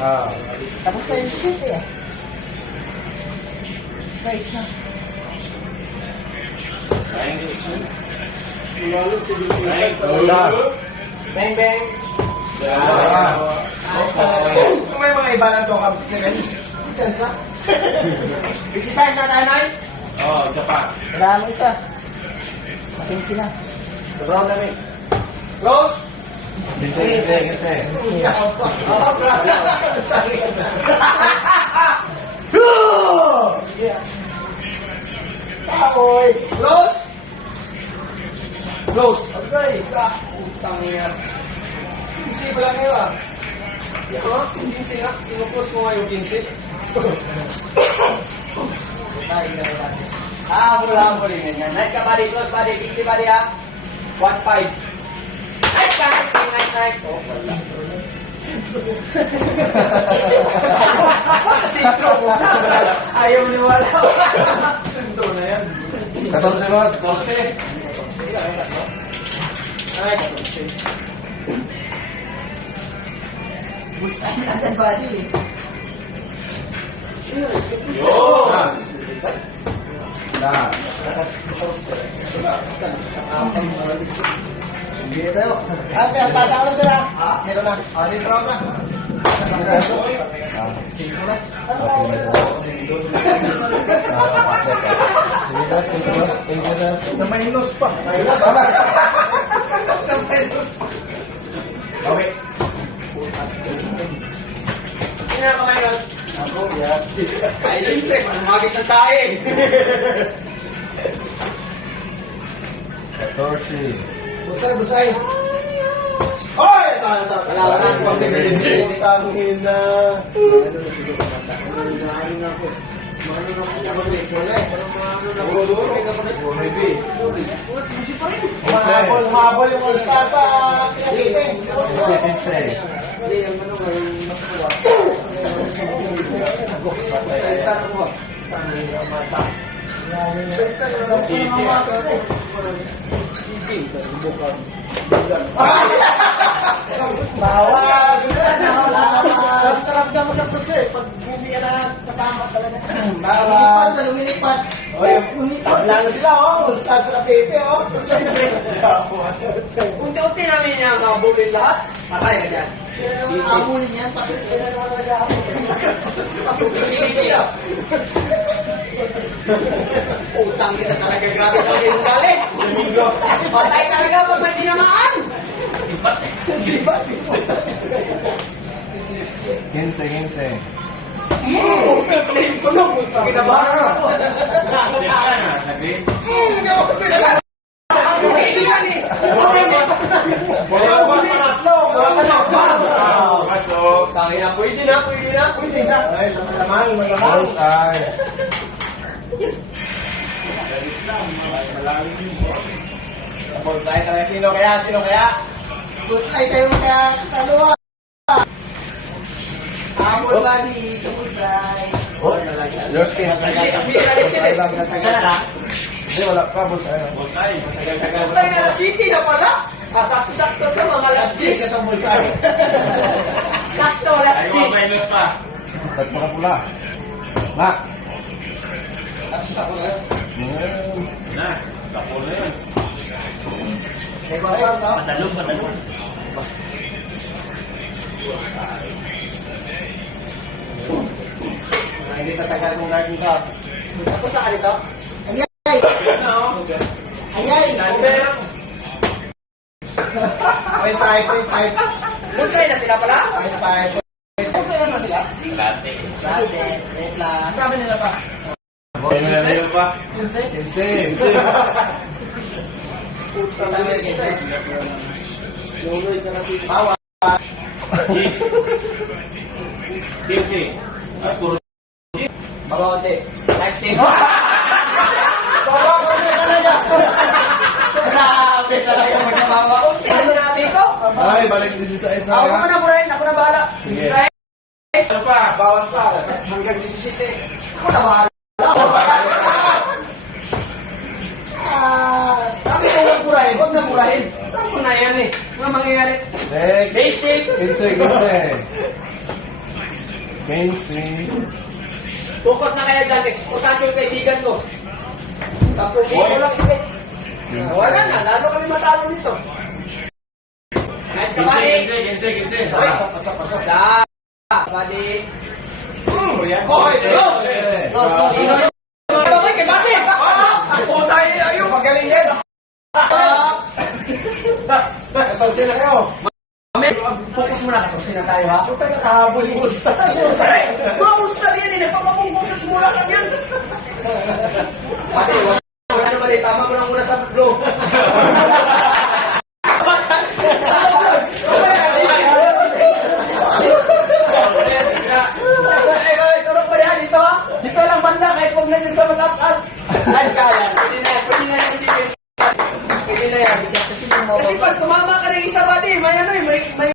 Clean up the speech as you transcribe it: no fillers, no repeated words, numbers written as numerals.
Tapos na yung shoot eh. Straight na. Bang bang. Kung may mga iba lang itong kapit. Sensa. Isisahin na tayo, Noy? Oo, isa pa. Wala mo isa. Masinsi na. Sobrang namin. Rose! Ginse. Taoy! Close! Close! Okay. Utang niya. Ginse ba lang ngayon ah? Ginse nga. Inuclose mo nga yung ginse. Wala rin yan. Nice ka, buddy. Close, buddy. Easy, buddy, ha? 1-5. Nice ka, nice. Oh, wala. Sintro mo. Ayaw mo wala. Sintro na yan. 14 boss. 14. Ay, 14. Busay na agad, buddy. Yun! Hindi tayo. Okay, pasa ko na sila. Meron na. Anin round na. Na minus pa. Okay. Sino na kamay nun? Ako, yan. Ay, siyempre, magis na tayo eh. 14. Busay. Hoy! Wala Tangin na. Humabol yung all-star sa Pilipinas. 15. Bawas! Sarap na mo sa puso eh. Pag hindi ka na katama talaga. Bawas! Lumilipad. Lalo sila, oh. All-star sa Pepe, oh. Unti-unti namin niya nakabulin lahat. Patay ka dyan. Abulin yan. Utang kita talaga. Grabe talaga yung galing. Patay talaga pag may tinamaan. Sibat. 15. Plane ko lang. Kinabahan ako. Hindi yan eh. Pwede na. Close eye. Sa bonsai talaga. Sino kaya? Busay tayo magkakaluwa. Amor bali sa busay. Yours king. Hindi, wala pa, boss. Bonsai. Tayo na na city na pala. Sakto-sakto sa mga alas 10. Sakto alas Ay, mga 10. minus pa. Pagpula. Na. Na, tapo na yun. Padalog. Hindi tatagal mong garden ka. Ako sa kanito? Ayay! Ayay! Point five. Busay na sila pala? Point five. Busay na sila? Dati. Wait lang. Sabi nila pa. Ano ba? 15. Luloy ka na sila. Bawa. Yes. 15. At puro. Mabaonte. Nice team. Mabaonte talaga. Grabe talaga magkamabaonte. Sinabi ko. Ay, balik 16 na. Ako na burahin. Ako na bahala. Sige. Ano pa? Bawas pa. Hanggang 17. Ako na bahala. Sabi ko huwag burahin. Huwag na burahin. Saan ko na yan eh? Ano mangyayari? Next. Basic. 15. 15. Focus na kayo dyan. Importante yung kaibigan ko. 10 mo lang ito. Wala na. Lalo kami matalo nito. Nice ka, buddy. 15. Sa. Buddy. Hoy, Los! Sino yung babay kay buddy? Ako tayo ayun, magaling yan. Ito sila kayo. Mami, focus muna. Kasi na tayo, ha? So tayo nakahabol yung All-Star. Mga All-Star yan, eh. Nagpapapungbong sa simula lang yan. Buddy, huwag